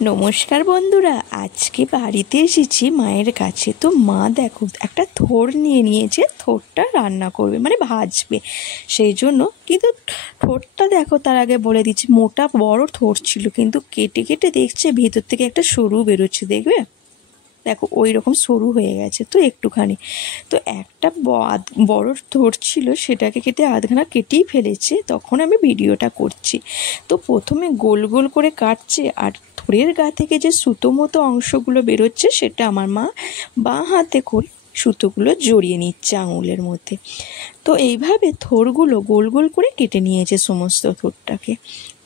নমস্কার বন্ধুরা, আজকে বাড়িতে এসেছি মায়ের কাছে। তো মা দেখো একটা থোর নিয়ে নিয়েছে, থোরটা রান্না করবে মানে ভাজবে সেই জন্য। কিন্তু থোরটা দেখো, তার আগে বলে দিচ্ছি, মোটা বড় থোর ছিল, কিন্তু কেটে কেটে দেখছে ভেতর থেকে একটা সরু বেরোচ্ছে, দেখবে দেখো ওই রকম সরু হয়ে গেছে তো একটুখানি। তো একটা বড় থোর ছিল, সেটাকে কেটে আধখানা কেটেই ফেলেছে, তখন আমি ভিডিওটা করছি। তো প্রথমে গোল গোল করে কাটছে, আর থোরের গা থেকে যে সুতো মতো অংশগুলো বেরোচ্ছে সেটা আমার মা বাঁ হাতে করে সুতোগুলো জড়িয়ে নিচ্ছে আঙুলের মধ্যে। তো এইভাবে থোরগুলো গোল গোল করে কেটে নিয়েছে, সমস্ত থোরটাকে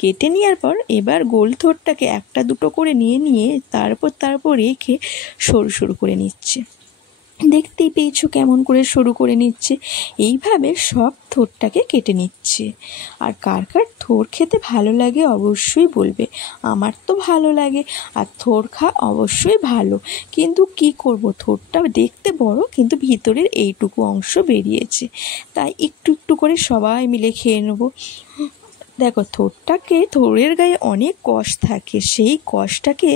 কেটে নেওয়ার পর এবার গোল থোরটাকে একটা দুটো করে নিয়ে তারপর রেখে সরু সরু করে নিচ্ছে। দেখতেই পেয়েছো কেমন করে সরু করে নিচ্ছে। এইভাবে সব থোরটাকে কেটে নিচ্ছে। আর কার কার থোর খেতে ভালো লাগে অবশ্যই বলবে। আমার তো ভালো লাগে, আর থোর অবশ্যই ভালো। কিন্তু কি করব, থোরটা দেখতে বড় কিন্তু ভিতরের এইটুকু অংশ বেরিয়েছে, তাই একটু একটু করে সবাই মিলে খেয়ে নেবো। দেখো থোরের গায়ে অনেক কষ থাকে, সেই কষটাকে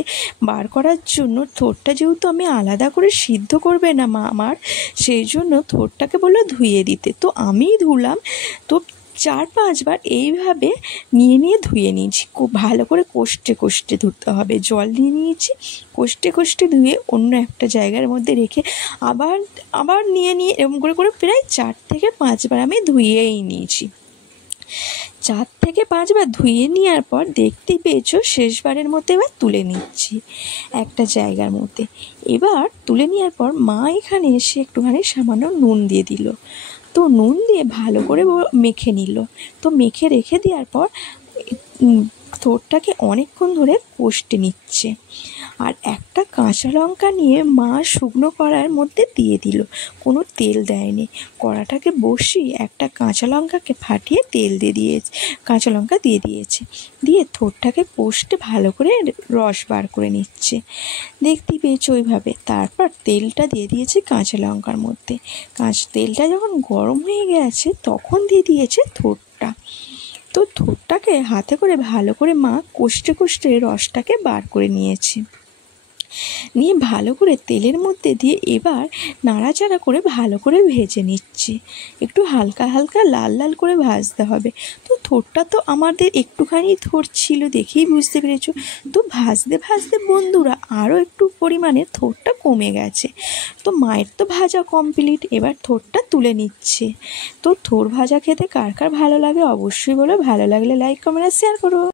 বার করার জন্য থোরটা যেহেতু আমি আলাদা করে সিদ্ধ করবে না মা আমার, সেই জন্য থোরটাকে বললো ধুয়ে দিতে। তো আমিই ধুলাম। তো 4-5 বার এইভাবে নিয়ে ধুয়ে নিয়েছি। খুব ভালো করে কষতে ধুতে হবে, জল দিয়ে নিয়েছি, কষতে ধুয়ে অন্য একটা জায়গার মধ্যে রেখে আবার নিয়ে এরকম করে প্রায় 4 থেকে 5 বার আমি ধুয়েই নিয়েছি। 4 থেকে 5 বার ধুয়ে নেওয়ার পর দেখতেই পেয়েছো শেষবারের মধ্যে এবার তুলে নিচ্ছি একটা জায়গার মধ্যে। এবার তুলে নেওয়ার পর মা এখানে এসে একটুখানি সামান্য নুন দিয়ে দিল। তো নুন দিয়ে ভালো করে মেখে নিল। তো মেখে রেখে দেওয়ার পর থোরটাকে অনেকক্ষণ ধরে কষতে নিচ্ছে। আর একটা কাঁচা লঙ্কা নিয়ে মা শুকনো কড়ার মধ্যে দিয়ে দিল, কোনো তেল দেয়নি। কড়াটাকে বসিয়ে একটা কাঁচা লঙ্কাকে ফাটিয়ে তেল কাঁচা লঙ্কা দিয়ে দিয়েছে, দিয়ে থোরটাকে কষতে ভালো করে রস বার করে নিচ্ছে। দেখতেই পেয়েছো ওইভাবে। তারপর তেলটা দিয়ে দিয়েছে কাঁচা লঙ্কার মধ্যে। তেলটা যখন গরম হয়ে গেছে তখন দিয়ে দিয়েছে থোরটা। তো থোরটাকে হাতে করে ভালো করে মা কষতে রসটাকে বার করে নিয়ে ভালো করে তেলের মধ্যে দিয়ে এবার নাড়াচাড়া করে ভালো করে ভেজে নিচ্ছি। একটু হালকা হালকা লাল লাল করে ভাজতে হবে। তো থোরটা তো আমাদের একটুখানি থোর ছিল, দেখেই বুঝতে পেরেছো। তো ভাজতে বন্ধুরা আরও একটু পরিমাণে থোরটা কমে গেছে। তো মায়ের তো ভাজা কমপ্লিট, এবার থোরটা তুলে নিচ্ছে। তো থোর ভাজা খেতে কার কার ভালো লাগে অবশ্যই বলো। ভালো লাগলে লাইক কমেন্ট আর শেয়ার করো।